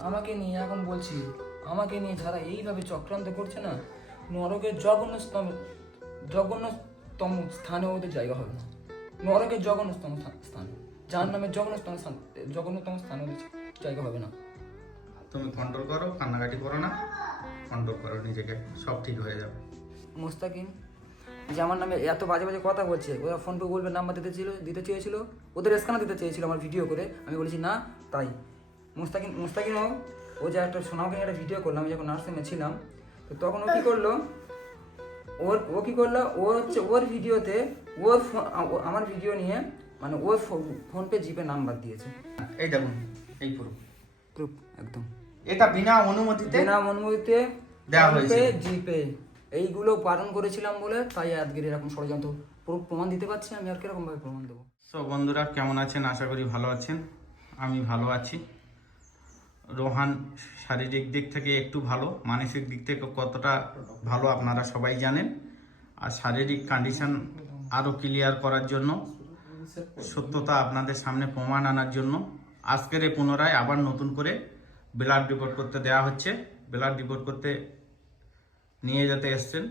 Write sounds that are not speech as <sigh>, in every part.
আমাকে নিয়ে এখন বলছি আমাকে নিয়ে যারা এইভাবে চক্রান্ত করছে না নরকের জঘন্যতম জঘন্যতম স্থানে ওদের জায়গা হবে না। নরকের জঘন্যতম স্থান- যার নামে জঘন্যতম স্থান জঘন্যতম স্থানে ওদের জায়গা হবে না। তুমি কন্ট্রোল করো কান্নাকাটি করো না। কন্ট্রোল করো নিজেকে সব ঠিক হয়ে যাবে। মোস্তাকিম যে আমার নামে এত বাজে বাজে কথা বলছে ওরা ফোন পে বলবে নাম্বার দিতে ছিল দিতে চেয়েছিল ওদের স্ক্যানার দিতে চেয়েছিল আমার ভিডিও করে। আমি বলেছি না তাই। মুস্তাকিম মুস্তাকিমও ও যে একটা সোনাকে একটা ভিডিও করলাম যখন নার্সিংয়ে ছিলাম তো তখন ও কী করল? ওর ও কী করল? ও হচ্ছে ওর ভিডিওতে ওর ফোন আমার ভিডিও নিয়ে মানে ওর ফোনপে জিপে নাম্বার দিয়েছে। এই দেখুন এই পুরো। প্রুফ একদম। এটা বিনা অনুমতিতে বিনা অনুমতিতে দেওয়া হয়েছিল। জিপে। এইগুলো পালন করেছিলাম বলে তাই আজকের এরকম ষড়যন্ত্র। পুরো প্রমাণ দিতে পারছি আমি আর কীরকম ভাবে প্রমাণ দেবো? সো বন্ধুরা কেমন আছেন? আশা করি ভালো আছেন। আমি ভালো আছি। রোহান শারীরিক দিক থেকে একটু ভালো, মানসিক দিক থেকে কতটা ভালো আপনারা সবাই জানেন। আর শারীরিক কন্ডিশন আরও ক্লিয়ার করার জন্য, সত্যতা আপনাদের সামনে প্রমাণ আনার জন্য। আজকের এই পুনরায় আবার নতুন করে ব্লাড রিপোর্ট করতে দেওয়া হচ্ছে। ব্লাড রিপোর্ট করতে নিয়ে যেতে এসছেন।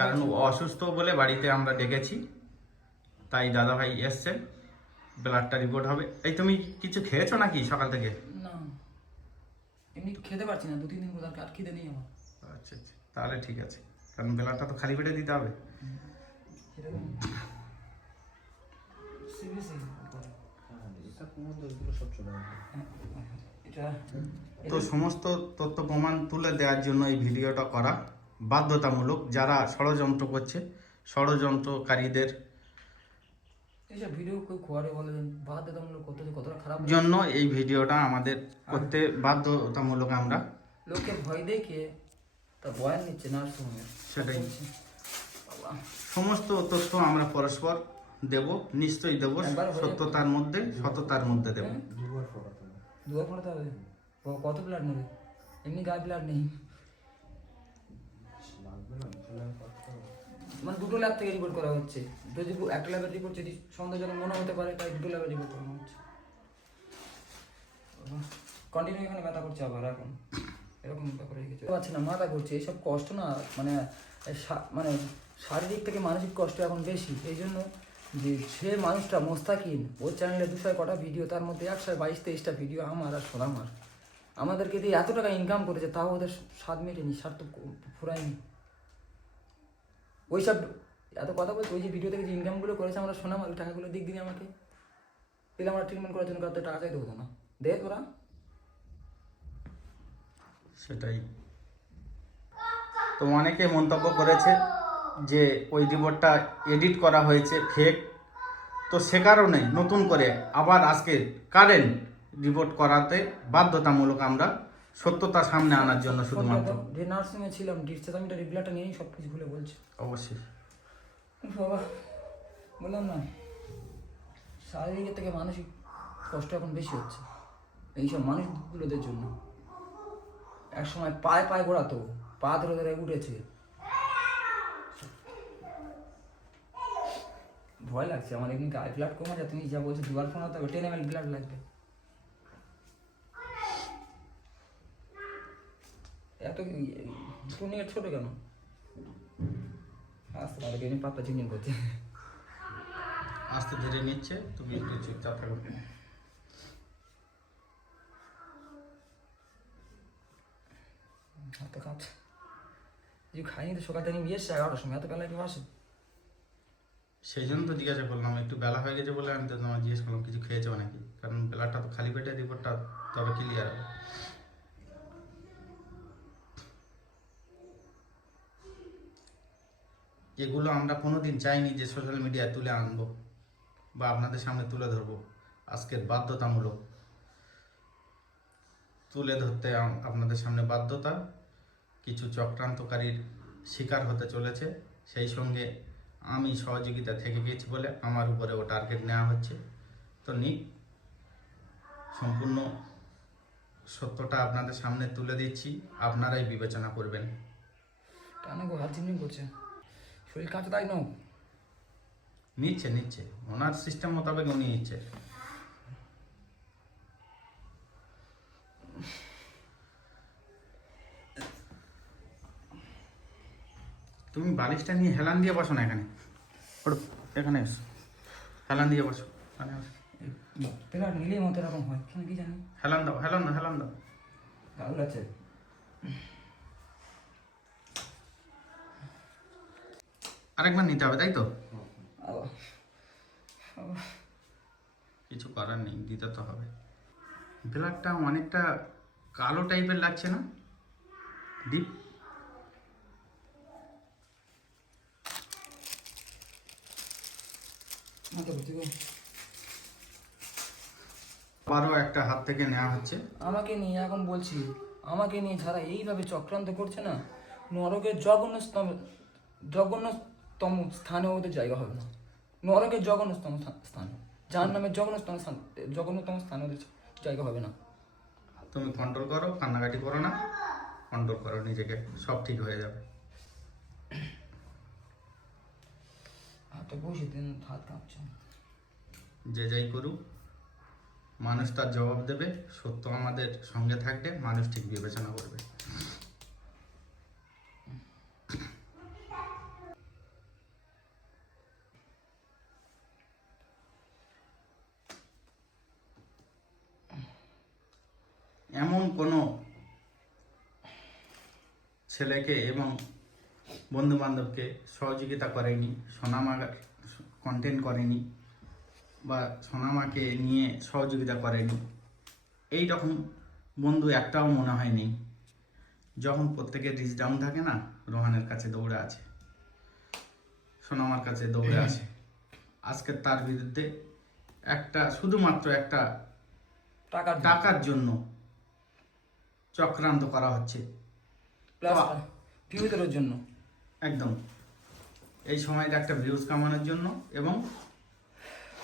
কারণ অসুস্থ বলে বাড়িতে আমরা ডেকেছি, তাই দাদাভাই এসছেন। ব্লাডটা রিপোর্ট হবে। এই তুমি কিছু খেয়েছো নাকি সকাল থেকে? না। এমনি খেতে পারছি না দু তিন দিন করে আর খিদে নেই আমার। আচ্ছা আচ্ছা তাহলে ঠিক আছে। কারণ ব্লাডটা তো খালি পেটে দিতে হবে। করে। হ্যাঁ, এটা তো সমস্ত তথ্য প্রমাণ তুলে দেওয়ার জন্য এই ভিডিওটা করা বাধ্যতামূলক। যারা ষড়যন্ত্র করছে ষড়যন্ত্রকারীদের এইসব ভিডিও কেউ করে বলে বাধ্যতামূলক করতে কতটা খারাপ জন্য এই ভিডিওটা আমাদের করতে বাধ্যতামূলক আমরা। লোকে ভয় দেখে তা বয়ান নিচ্ছে নার্সিংহোমের সেটাই। বাবা। সমস্ত তথ্য আমরা পরস্পর দেব নিশ্চয়ই দেব হয়ে- সত্যতার মধ্যে সততার মধ্যে দেব। দুয়ার ফোটাতে হবে। ও কত ব্লাড নেবে? এমনি গায়ে ব্লাড নেই। মানে দুটো ল্যাব থেকে রিপোর্ট করা হচ্ছে। যদি একটা ল্যাবের রিপোর্ট যদি সন্দেহজনক মনে হতে পারে, তাই দুটো ল্যাবের রিপোর্ট করানো হচ্ছে কন্টিনিউ এখানে ব্যথা করছে আবার এখন এরকম ব্যাপার গেছে। পাচ্ছে না, মাথা করছে এইসব কষ্ট না মানে মানে শারীরিক থেকে মানসিক কষ্ট এখন বেশি। এই জন্য যে সে মানুষটা মোস্তাকিন ওর চ্যানেলে দুশো কটা ভিডিও তার মধ্যে একশো বাইশ, তেইশটা ভিডিও আমার আর সোনামার আমাদেরকে দিয়ে এত টাকা ইনকাম করেছে, তাও ওদের স্বাদ মেটেনি, স্বার্থ ফুরায়নি। ওইসব এত কথা বলছি ওই যে ভিডিও থেকে যে ইনকামগুলো করেছে আমরা শোনাম ওই টাকাগুলো দিক দিন আমাকে। পেলে আমরা ট্রিটমেন্ট করার জন্য কত টাকা চাইতে হতো না। দে তোরা। সেটাই। তো অনেকে মন্তব্য করেছে যে ওই রিপোর্টটা এডিট করা হয়েছে ফেক তো সে কারণে নতুন করে আবার আজকে কারেন্ট রিপোর্ট করাতে বাধ্যতামূলক আমরা সত্যতা সামনে আনার জন্য শুধুমাত্র। যে নার্সিংয়ে ছিলাম ডিসচার্জ আমি রেগুলারটা নিয়েই সব কিছু ভুলে বলছি। অবশ্যই। বাবা, বললাম না, শারীরিক থেকে মানসিক কষ্ট এখন বেশি হচ্ছে। এইসব মানুষগুলোদের জন্য। এক সময় পায়ে পায়ে ঘোরাতো, পা ধরে ধরে উঠেছে। ভয় লাগছে, আমার এমনি গায়ে ব্লাড কমে যায়? তুমি যা বলছো, দুবার ফোন হতে হবে টেন এম ব্লাড লাগবে। এত তুমি ছোট কেন? আসতে পারে এমনি পাতলা চিনি করছে আস্তে ধীরে নিচ্ছে তুমি একটু চুপচাপ থাকো। হাতে কাঁপছে। কিছু খাইনি তো সকাল থেকে নিয়ে এসছে এগারোটার সময়। এত বেলা কেউ আসে সেই জন্য তো জিজ্ঞাসা করলাম একটু বেলা হয়ে গেছে বলে আমি তো তোমার জিজ্ঞেস করলাম কিছু খেয়েছো নাকি? কারণ বেলাটা তো খালি পেটে রিপোর্টটা তবে ক্লিয়ার হবে। এগুলো আমরা কোনোদিন চাইনি যে সোশ্যাল মিডিয়ায় তুলে আনব বা আপনাদের সামনে তুলে ধরবো। আজকের বাধ্যতামূলক তুলে ধরতে আপনাদের সামনে বাধ্যতা, কিছু চক্রান্তকারীর শিকার হতে চলেছে। সেই সঙ্গে আমি সহযোগিতা থেকে গেছি বলে আমার উপরে ও টার্গেট নেওয়া হচ্ছে। তো নিক, সম্পূর্ণ সত্যটা আপনাদের সামনে তুলে দিচ্ছি। আপনারাই বিবেচনা করবেন। টানে গো, হাত করছে শরীর কাজ তাই নো? নিচ্ছে নিচ্ছে। ওনার সিস্টেম মোতাবেক উনি নিচ্ছে। তুমি বালিশটা নিয়ে হেলান দিয়ে বসো না এখানে। এখানে এসো। হেলান দিয়ে বসো মানে পেলা নিলেই মতো এরকম হয় কি হেলান দাও হেলান দাও হেলান দাও। ভালো আছে আরেকবার নিতে হবে তাই তো? কিছু করার নেই দিতে তো হবে। ব্ল্যাকটা অনেকটা কালো টাইপের লাগছে না? ডিপ মাথা আবারও একটা হাত থেকে নেওয়া হচ্ছে। আমাকে নিয়ে এখন বলছি আমাকে নিয়ে যারা এইভাবে চক্রান্ত করছে না নরকের জঘন্যতম জঘন্যতম স্থানে ওদের জায়গা হবে না। নরকের জঘন্যতম স্থান- স্থান। যার নামে জঘন্যতম স্থান জঘন্যতম স্থানে ওদের জায়গা হবে না। তুমি কন্ট্রোল করো কান্নাকাটি করো না। কন্ট্রোল করো নিজেকে। সব ঠিক হয়ে যাবে। হাতে বসে দিন হাত কাঁপছে। যে যাই করুক মানুষ তার জবাব দেবে সত্য আমাদের সঙ্গে থাকবে মানুষ ঠিক বিবেচনা করবে। এমন কোনো ছেলেকে এবং বন্ধু বান্ধবকে সহযোগিতা করেনি সোনামা কন্টেন্ট করেনি বা সোনামাকে নিয়ে সহযোগিতা করেনি। এই রকম বন্ধু একটাও মনে হয়নি যখন প্রত্যেকের রিচ ডাউন থাকে না রোহানের কাছে দৌড়ে আছে সোনামার কাছে দৌড়ে আছে আজকে তার বিরুদ্ধে একটা শুধুমাত্র একটা টাকার টাকার জন্য চক্রান্ত করা হচ্ছে। ফিউচারের জন্য। একদম। এই সময়টা একটা ভিউজ কামানোর জন্য এবং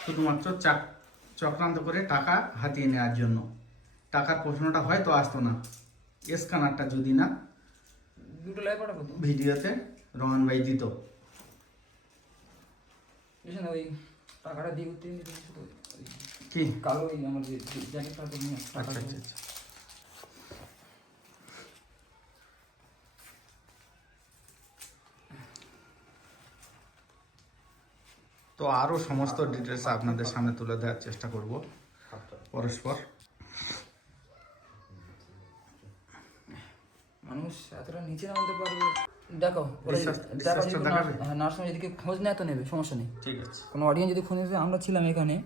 শুধুমাত্র চাক চক্রান্ত করে টাকা হাতিয়ে নেওয়ার জন্য। টাকার প্রশ্নটা হয়তো আসতো না। স্ক্যানারটা যদি না দুটো লাই পাঠাবো ভিডিওতে রোহন ভাই দিত। ওই টাকাটা দিয়ে কি? কালো আমার যে জ্যাকেটটা আচ্ছা টাকাটা আচ্ছা। আরও সমস্ত ডিটেলস আপনাদের সামনে তুলে দেওয়ার চেষ্টা করব। পরস্পর। মানুষ এতটা নিচে নামতে পারবে। দেখো যদি খোঁজ নেয় তো নেবে সমস্যা নেই। ঠিক আছে। কোনো অডিয়েন্স যদি খোঁজ নেবে আমরা ছিলাম এখানে।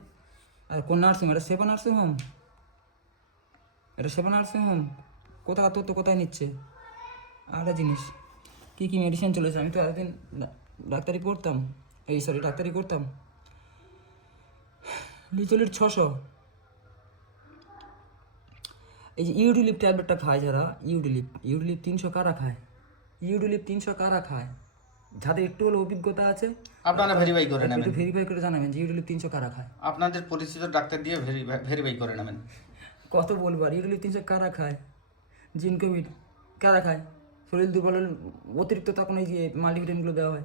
আর কোন নার্সিং এটা সেবা নার্সিং হোম এটা সেবা নার্সিং হোম কোথায় তথ্য কোথায় নিচ্ছে? আরেকটা জিনিস কী কী মেডিসিন চলেছে? আমি তো এতদিন ডাক্তারি পড়তাম। এই সরি ডাক্তারি করতাম। লিচলির ছশো। এই যে ইউডিলিপ ট্যাবলেটটা খায় যারা ইউডিলিপ ইউডিলিপ তিনশো কারা খায়? ইউডিলিপ তিনশো কারা খায়? যাদের একটু হলো অভিজ্ঞতা আছে আপনারা ভেরিফাই করে নেবেন। একটু ভেরিফাই করে জানাবেন যে ইউডিলিপ তিনশো কারা খায়। আপনাদের পরিচিত ডাক্তার দিয়ে ভেরিফাই করে নেবেন। কত বলব আর ইউডিলিপ তিনশো কারা খায়? জিন কোভিড কারা খায়? শরীর দুর্বল অতিরিক্ত তখন এই যে মাল্টিভিটামিনগুলো দেওয়া হয়।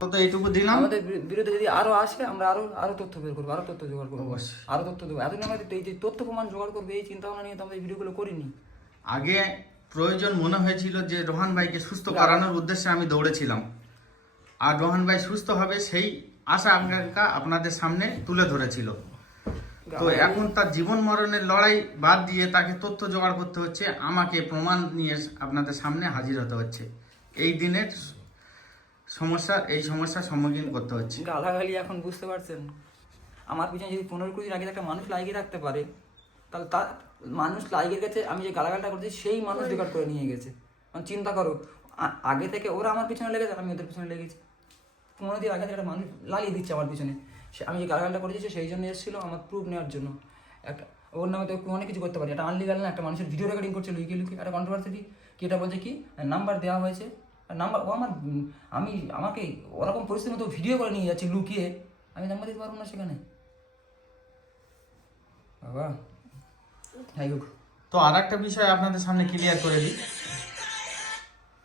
তো এইটুকু দিলাম। আমাদের বিরুদ্ধে যদি আরও আসে আমরা আরও আরও তথ্য বের করব আরও তথ্য জোগাড় করব। অবশ্যই। আরও তথ্য দেবো। এতদিন আমাদের এই যে তথ্য প্রমাণ জোগাড় করব এই চিন্তা ভাবনা নিয়ে তো আমরা এই ভিডিওগুলো করিনি। আগে প্রয়োজন মনে হয়েছিল যে রোহান ভাইকে সুস্থ করানোর উদ্দেশ্যে আমি দৌড়েছিলাম। আর রোহান ভাই সুস্থ হবে সেই আশা আকাঙ্ক্ষা আপনাদের সামনে তুলে ধরেছিল। তো এখন তার জীবন মরণের লড়াই বাদ দিয়ে তাকে তথ্য জোগাড় করতে হচ্ছে আমাকে প্রমাণ নিয়ে আপনাদের সামনে হাজির হতে হচ্ছে। এই দিনের সমস্যা এই সমস্যার সম্মুখীন করতে হচ্ছে। গালাগালি এখন বুঝতে পারছেন? আমার পিছনে যদি পনেরো কুড়ি আগে একটা মানুষ লাগিয়ে রাখতে পারে তাহলে তার মানুষ লাগিয়ে গেছে আমি যে গালাগালটা করছি সেই মানুষ রেকর্ড করে নিয়ে গেছে। মানে চিন্তা করো আগে থেকে ওরা আমার পিছনে লেগেছে আমি ওদের পিছনে লেগেছি। পনেরো দিন আগে থেকে একটা মানুষ লাগিয়ে দিচ্ছে আমার পিছনে। সে আমি যে গালাগালটা করেছি সে সেই জন্য এসেছিল আমার প্রুফ নেওয়ার জন্য। একটা ওর নামে তো অনেক কিছু করতে পারি। একটা আনলিগাল না একটা মানুষের ভিডিও রেকর্ডিং করছে লুকিয়ে লুকিয়ে। একটা কন্ট্রোভার্সি কি এটা বলছে কি? নাম্বার দেওয়া হয়েছে। নাম্বার ও আমার আমি আমাকে ওরকম পরিস্থিতির মতো ভিডিও করে নিয়ে যাচ্ছে লুকিয়ে। আমি নাম্বার দিতে পারব না সেখানে। বাবা। যাই হোক। তো আর একটা বিষয় আপনাদের সামনে ক্লিয়ার করে দিই।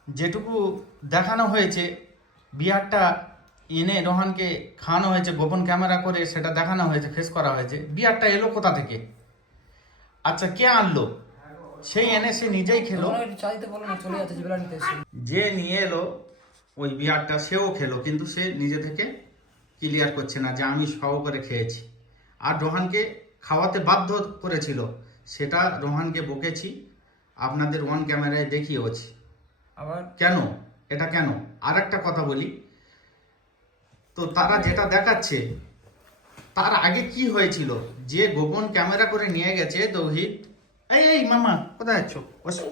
যেটুকু দেখানো হয়েছে বিহারটা এনে রোহানকে খাওয়ানো হয়েছে, গোপন ক্যামেরা করে সেটা দেখানো হয়েছে ফেস করা হয়েছে। বিহারটা এলো কোথা থেকে? আচ্ছা কে আনলো? সেই এনে সে নিজেই খেলো। যে নিয়ে এলো ওই বিহারটা সেও খেলো কিন্তু সে নিজে থেকে ক্লিয়ার করছে না যে আমি সহ করে খেয়েছি। আর রোহানকে খাওয়াতে বাধ্য করেছিল সেটা রোহানকে বকেছি আপনাদের ওয়ান ক্যামেরায় দেখিয়েওছি। আবার? কেন? এটা কেন? আর একটা কথা বলি। তো তারা যেটা দেখাচ্ছে তার আগে কি হয়েছিল? যে গোপন ক্যামেরা করে নিয়ে গেছে তৌহিদ এই এই মামা কোথায় আছো বসো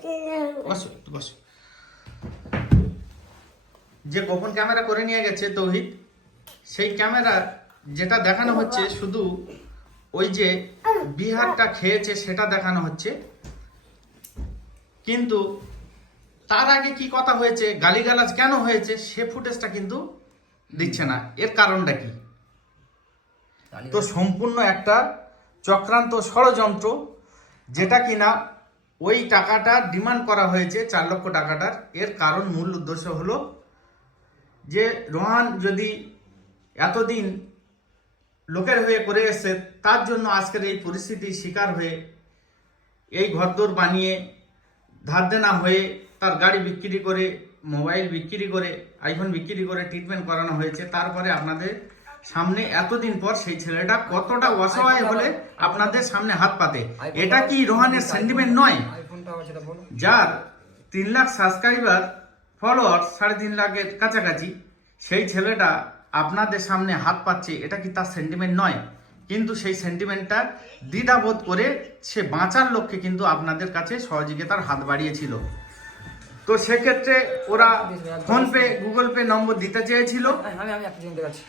বসো একটু বসো যে গোপন ক্যামেরা করে নিয়ে গেছে তৌহিদ সেই ক্যামেরা যেটা দেখানো হচ্ছে শুধু ওই যে বিহারটা খেয়েছে সেটা দেখানো হচ্ছে। কিন্তু তার আগে কি কথা হয়েছে গালিগালাজ কেন হয়েছে সে ফুটেজটা কিন্তু দিচ্ছে না। এর কারণটা কি? তো সম্পূর্ণ একটা চক্রান্ত ষড়যন্ত্র যেটা কিনা ওই টাকাটা ডিমান্ড করা হয়েছে চার লক্ষ টাকাটার। এর কারণ মূল উদ্দেশ্য হলো যে রোহান যদি এতদিন লোকের হয়ে করে এসছে, তার জন্য আজকের এই পরিস্থিতির শিকার হয়ে এই ঘরদোর বানিয়ে ধার দেনা হয়ে তার গাড়ি বিক্রি করে, মোবাইল বিক্রি করে আইফোন বিক্রি করে ট্রিটমেন্ট করানো হয়েছে, তারপরে আপনাদের সামনে এতদিন পর সেই ছেলেটা কতটা অসহায় হলে আপনাদের সামনে হাত পাতে। এটা কি রোহানের সেন্টিমেন্ট নয়? যার তিন লাখ সাবস্ক্রাইবার ফলোয়ার সাড়ে তিন লাখের কাছাকাছি সেই ছেলেটা আপনাদের সামনে হাত পাচ্ছে এটা কি তার সেন্টিমেন্ট নয়? কিন্তু সেই সেন্টিমেন্টটা দ্বিধাবোধ করে সে বাঁচার লক্ষ্যে কিন্তু আপনাদের কাছে সহযোগিতার হাত বাড়িয়েছিল। তো সেক্ষেত্রে ওরা ফোনপে গুগল পে নম্বর দিতে চেয়েছিল। আমি আমি একটা দেখাচ্ছি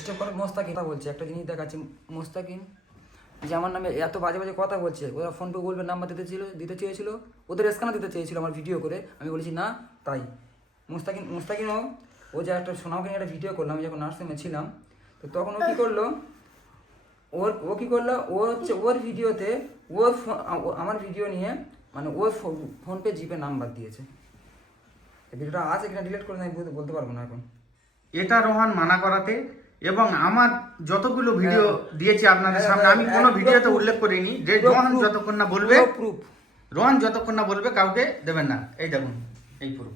স্টেপ করে মোস্তাকিন কথা বলছে, একটা জিনিস দেখাচ্ছি মোস্তাকিন যে আমার নামে এত বাজে বাজে কথা বলছে, ওরা ফোন পে বলবে নাম্বার দিতে ছিল, দিতে চেয়েছিল, ওদের স্ক্যানার দিতে চেয়েছিল আমার ভিডিও করে। আমি বলেছি, না, তাই। মুস্তাকিন মুস্তাকিনও ও যে একটা সোনাকে নিয়ে একটা ভিডিও করলাম যখন নার্সিংয়ে ছিলাম, তো তখন ও কী করল, ওর, ও কী করল, ও হচ্ছে ওর ভিডিওতে ওর আমার ভিডিও নিয়ে মানে ওর ফোনপে জিপে নাম্বার দিয়েছে। ভিডিওটা আছে কিনা ডিলিট করে আমি বলতে পারব না এখন। এটা রোহান মানা করাতে এবং আমার যতগুলো ভিডিও দিয়েছি আপনাদের সামনে আমি কোনো ভিডিওতে উল্লেখ করিনি যে রোহান যতক্ষণ না বলবে প্রুফ রোহান যতক্ষণ না বলবে কাউকে দেবেন না। এই দেখুন এই পুরো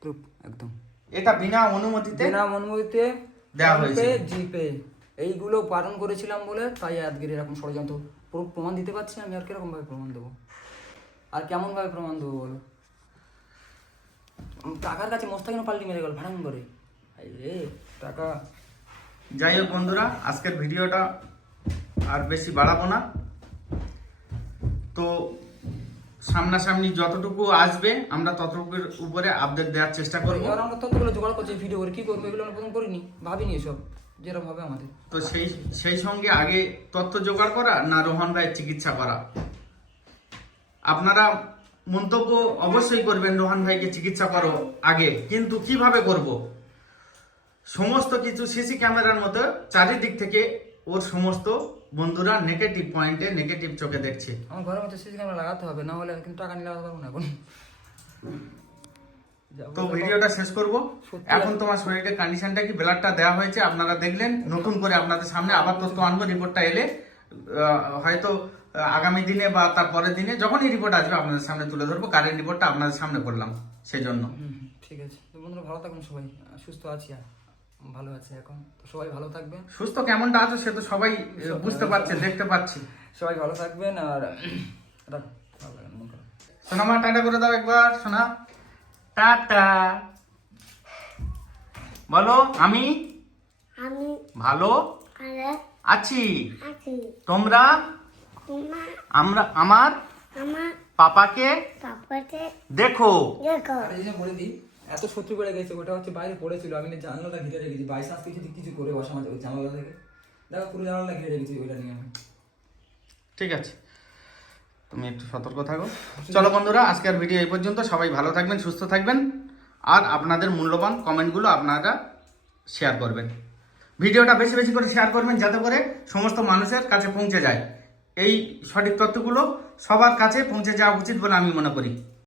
প্রুফ একদম। এটা বিনা অনুমতিতে বিনা অনুমতিতে দেওয়া হয়েছে। জিপে এইগুলো পালন করেছিলাম বলে তাই আজকের এরকম ষড়যন্ত্র। প্রুফ প্রমাণ দিতে পারছি আমি আর কীরকম ভাবে প্রমাণ দেবো? আর কেমন ভাবে প্রমাণ দেবো বলো? টাকার কাছে মোস্তাকিনও পাল্টি মেরে গেল ভাড়ান করে। এই রে টাকা যাই হোক বন্ধুরা আজকের ভিডিওটা আর বেশি বাড়াবো না। তো সামনাসামনি যতটুকু আসবে আমরা ততটুকুর উপরে আপডেট দেওয়ার চেষ্টা করব। এবার আমরা ততগুলো জোগাড় করছি ভিডিও করে কি করব এগুলো আমরা প্রথম করিনি ভাবিনি এসব যেরকম হবে আমাদের। তো সেই সেই সঙ্গে আগে তথ্য জোগাড় করা না রোহন ভাইয়ের চিকিৎসা করা? আপনারা মন্তব্য অবশ্যই করবেন রোহন ভাইকে চিকিৎসা করো আগে কিন্তু কীভাবে করব? সমস্ত কিছু সিসি ক্যামেরার মতো চারিদিক থেকে ওর সমস্ত বন্ধুরা নেগেটিভ পয়েন্টে নেগেটিভ চোখে দেখছে। আমার ঘরের মধ্যে সিসি ক্যামেরা লাগাতে হবে না হলে কিন্তু টাকা নিয়ে লাগাতে পারব না এখন। তো ভিডিওটা শেষ করব। এখন তোমার শরীরের কন্ডিশনটা কি? ব্লাডটা দেওয়া হয়েছে আপনারা দেখলেন। নতুন করে আপনাদের সামনে আবার তথ্য আনব রিপোর্টটা এলে হয়তো আগামী দিনে বা তার পরের দিনে যখনই রিপোর্ট আসবে আপনাদের সামনে তুলে ধরবো কারেন্ট রিপোর্টটা আপনাদের সামনে করলাম সেই জন্য ঠিক আছে। বন্ধুরা ভালো থাকুন সবাই সুস্থ আছি আর। ভালো আছে এখন। তো সবাই ভালো থাকবেন। সুস্থ কেমনটা আছো সে তো সবাই বুঝতে পারছে দেখতে পাচ্ছি। সবাই ভালো থাকবেন আর। <clears throat> সোনা মা টাটা করে দাও একবার সোনা। টাটা। বলো আমি? আমি ভালো? আছি। আছি। তোমরা? আমরা আমার? আমার পাপাকে? পাপাতে দেখো। দেখো। আর যে বলে দিই এত শত্রু বেড়ে গেছে, ওটা হচ্ছে বাইরে পড়েছিল, আমি জানলাটা ঘিরে রেখেছি বাই চান্স কিছু কিছু করে বসা মাঝে ওই জানলা থেকে। দেখো পুরো জানলাটা ঘিরে রেখেছি ওইটা নিয়ে আমি। ঠিক আছে। তুমি একটু সতর্ক থাকো। চলো বন্ধুরা, আজকের ভিডিও এই পর্যন্ত। সবাই ভালো থাকবেন, সুস্থ থাকবেন। আর আপনাদের মূল্যবান কমেন্টগুলো আপনারা শেয়ার করবেন। ভিডিওটা বেশি বেশি করে শেয়ার করবেন, যাতে করে সমস্ত মানুষের কাছে পৌঁছে যায়। এই সঠিক তথ্যগুলো সবার কাছে পৌঁছে যাওয়া উচিত বলে আমি মনে করি।